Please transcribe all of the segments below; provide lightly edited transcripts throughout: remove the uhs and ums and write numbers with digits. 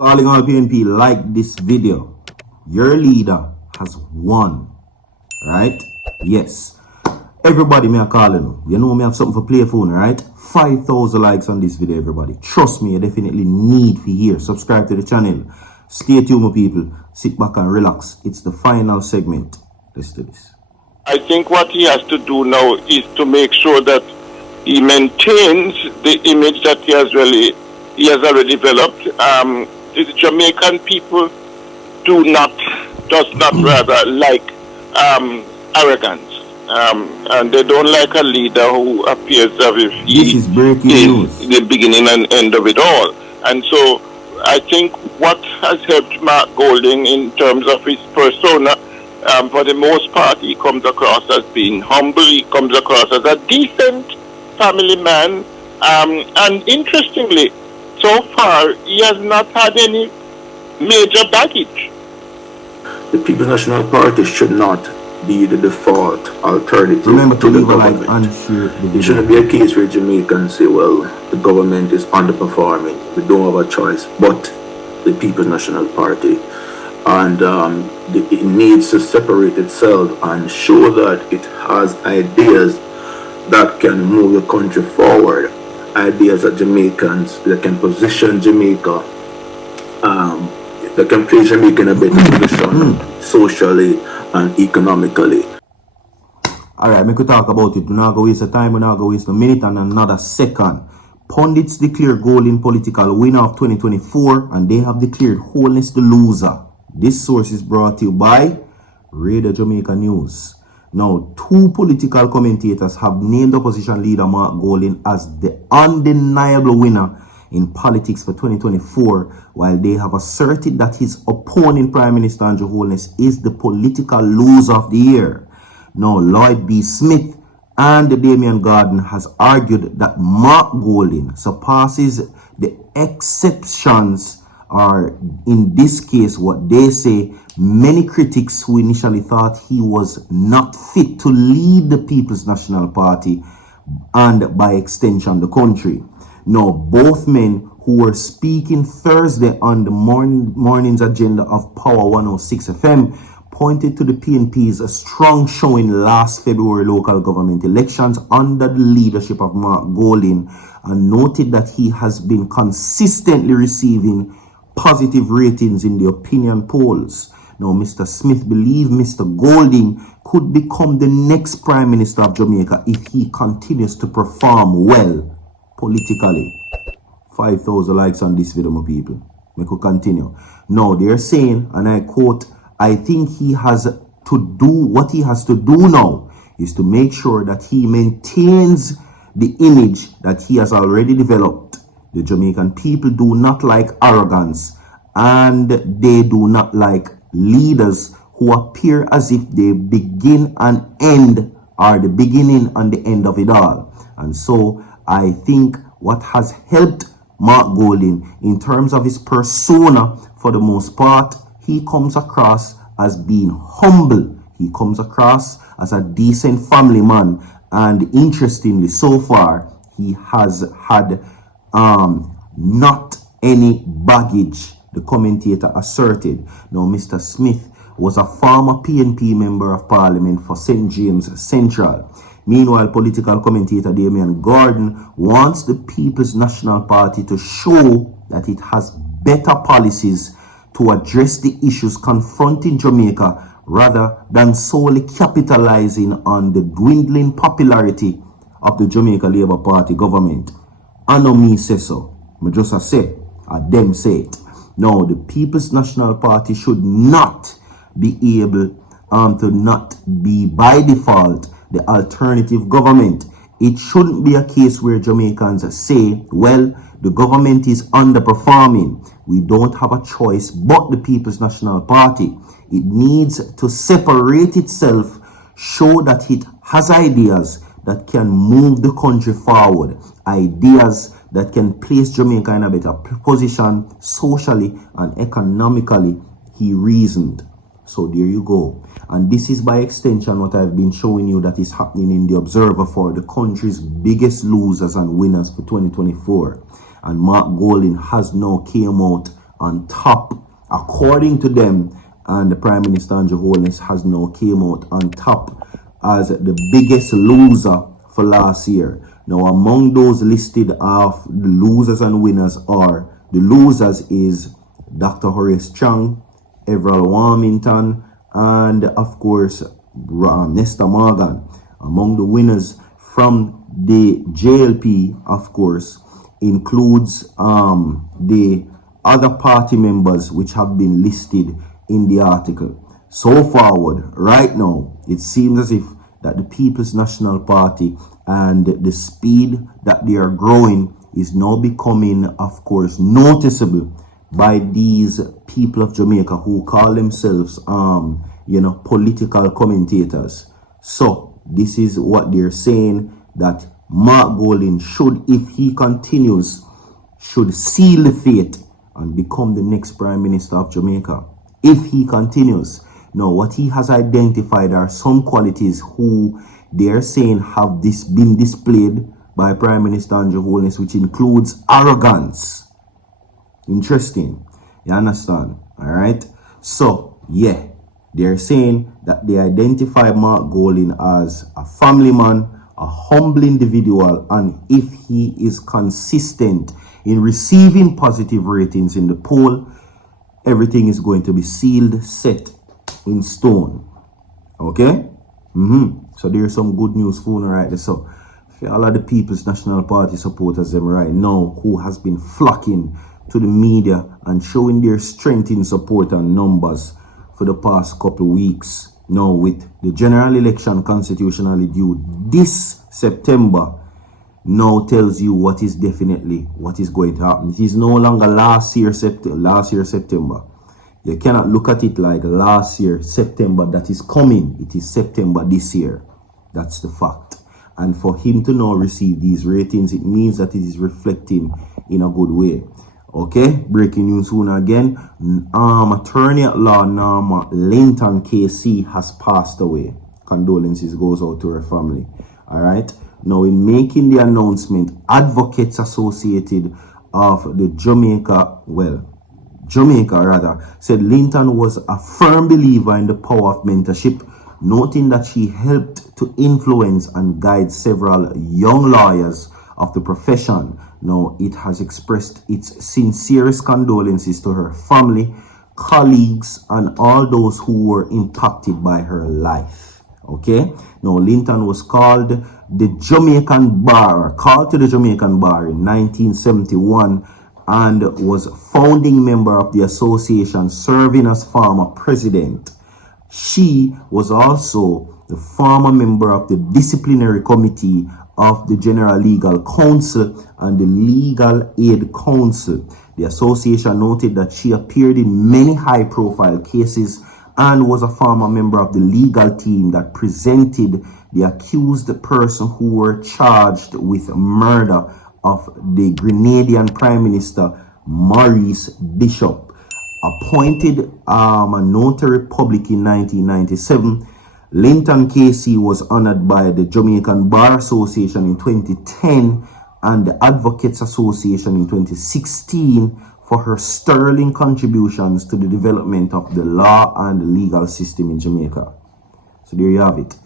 Calling all PNP, like this video. Your leader has won, right? Yes. Everybody me are calling you. You know me have something for play phone, right? 5,000 likes on this video, everybody. Trust me, you definitely need to hear. Subscribe to the channel. Stay tuned, my people. Sit back and relax. It's the final segment. Let's do this. I think what he has to do now is to make sure that he maintains the image that he has already developed. The Jamaican people does not rather like arrogance, and they don't like a leader who appears as if he is the beginning and end of it all. And so I think what has helped Mark Golding in terms of his persona, for the most part, he comes across as being humble. He comes across as a decent family man, and interestingly, so far, he has not had any major baggage. The People's National Party should not be the default alternative to the government. It shouldn't be a case where Jamaicans say, well, the government is underperforming. We don't have a choice but the People's National Party. And it needs to separate itself and show that it has ideas that can move the country forward. Ideas that Jamaicans that can position Jamaica, that can place Jamaica in a better position socially and economically. Alright, we could talk about it. We're not going to waste the time, we're not going to waste a minute and another second. Pundits declare Golding political winner of 2024 and they have declared Holness the loser. This source is brought to you by Radio Jamaica News. Now, two political commentators have named opposition leader Mark Golding as the undeniable winner in politics for 2024, while they have asserted that his opponent, Prime Minister Andrew Holness, is the political loser of the year. Now, Lloyd B. Smith and Damian Gordon has argued that Mark Golding surpasses the exceptions, or in this case, what they say, many critics who initially thought he was not fit to lead the People's National Party and by extension the country. Now, both men who were speaking Thursday on the morning's agenda of Power 106 FM pointed to the PNP's strong showing last February local government elections under the leadership of Mark Golding and noted that he has been consistently receiving positive ratings in the opinion polls. Now, Mr. Smith believes Mr. Golding could become the next Prime Minister of Jamaica if he continues to perform well politically. 5,000 likes on this video, my people. We could continue. Now, they're saying, and I quote, I think he has to do what he has to do now is to make sure that he maintains the image that he has already developed. The Jamaican people do not like arrogance and they do not like leaders who appear as if they begin and end, or the beginning and the end of it all. And so I think what has helped Mark Golding in terms of his persona, for the most part, he comes across as being humble. He comes across as a decent family man. And interestingly, so far, he has had not any baggage, the commentator asserted. Now, Mr. Smith was a former PNP member of Parliament for St. James Central. Meanwhile, political commentator Damian Gordon wants the People's National Party to show that it has better policies to address the issues confronting Jamaica rather than solely capitalizing on the dwindling popularity of the Jamaica Labour Party government. I know me say so. I just say, I them say it. Now, the People's National Party should not be able to not be by default the alternative government. It shouldn't be a case where Jamaicans say, well, the government is underperforming. We don't have a choice but the People's National Party. It needs to separate itself, show that it has ideas that can move the country forward, ideas that can place Jamaica in a better position socially and economically, he reasoned. So there you go. And this is by extension what I've been showing you that is happening in the Observer for the country's biggest losers and winners for 2024. And Mark Golding has now came out on top, according to them, and the Prime Minister and Jeholdness has now came out on top as the biggest loser for last year. Now, among those listed of the losers and winners are, the losers is Dr. Horace Chang, Everal Warmington, and of course, Nesta Morgan. Among the winners from the JLP, of course, includes the other party members which have been listed in the article. So forward, right now, it seems as if that the People's National Party and the speed that they are growing is now becoming, of course, noticeable by these people of Jamaica who call themselves, political commentators. So this is what they're saying, that Mark Golding should, if he continues, should seal the fate and become the next Prime Minister of Jamaica. If he continues. Now, what he has identified are some qualities who they're saying have been displayed by Prime Minister Andrew Holness, which includes arrogance. Interesting. You understand? All right. So, yeah, they're saying that they identify Mark Golding as a family man, a humble individual, and if he is consistent in receiving positive ratings in the poll, everything is going to be sealed, set in stone. Okay? So there's some good news for right there. So for all of the People's National Party supporters them right now who has been flocking to the media and showing their strength in support and numbers for the past couple of weeks. Now with the general election constitutionally due this September, now tells you what is going to happen. It is no longer last year September. You cannot look at it like last year September that is coming. It is September this year. That's the fact. And for him to now receive these ratings, it means that it is reflecting in a good way. Okay, breaking news soon again. Attorney at law Norma Linton KC has passed away. Condolences goes out to her family. All right. Now, in making the announcement, advocates associated of the Jamaica said Linton was a firm believer in the power of mentorship, noting that she helped to influence and guide several young lawyers of the profession. Now, it has expressed its sincerest condolences to her family, colleagues, and all those who were impacted by her life. Okay? Now, Linton was called to the Jamaican Bar in 1971 and was founding member of the association, serving as former president. She was also the former member of the disciplinary committee of the General Legal Council and the Legal Aid Council. The association noted that she appeared in many high-profile cases and was a former member of the legal team that presented the accused person who were charged with murder of the Grenadian Prime Minister Maurice Bishop. Appointed a notary public in 1997, Linton KC was honored by the Jamaican Bar Association in 2010 and the Advocates Association in 2016 for her sterling contributions to the development of the law and the legal system in Jamaica. So there you have it.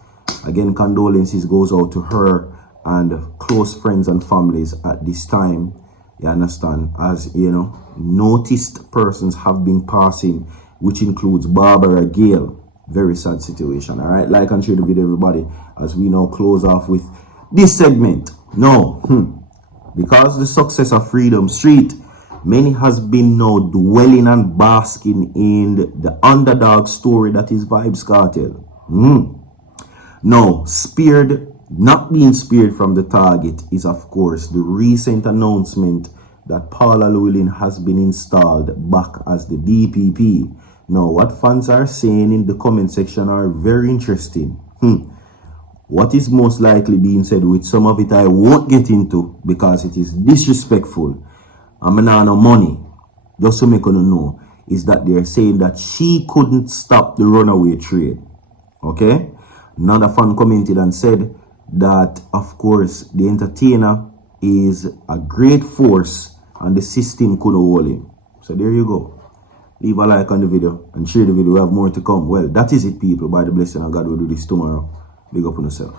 Again, condolences goes out to her and close friends and families at this time. You understand? As you know, noticed persons have been passing, which includes Barbara Gale. Very sad situation. All right, like and share the video, everybody, as we now close off with this segment. No, because the success of Freedom Street, many has been now dwelling and basking in the underdog story that is Vybz Kartel. Now, not being spared from the target is, of course, the recent announcement that Paula Llewellyn has been installed back as the DPP. Now, what fans are saying in the comment section are very interesting. What is most likely being said, with some of it I won't get into because it is disrespectful. I'm not no money. Just to make you know, is that they're saying that she couldn't stop the runaway trade. Okay? Another fan commented and said that, of course, the entertainer is a great force and the system couldn't hold him. So there you go. Leave a like on the video and share the video. We have more to come. Well, that is it, people. By the blessing of God, we'll do this tomorrow. Big up on yourself.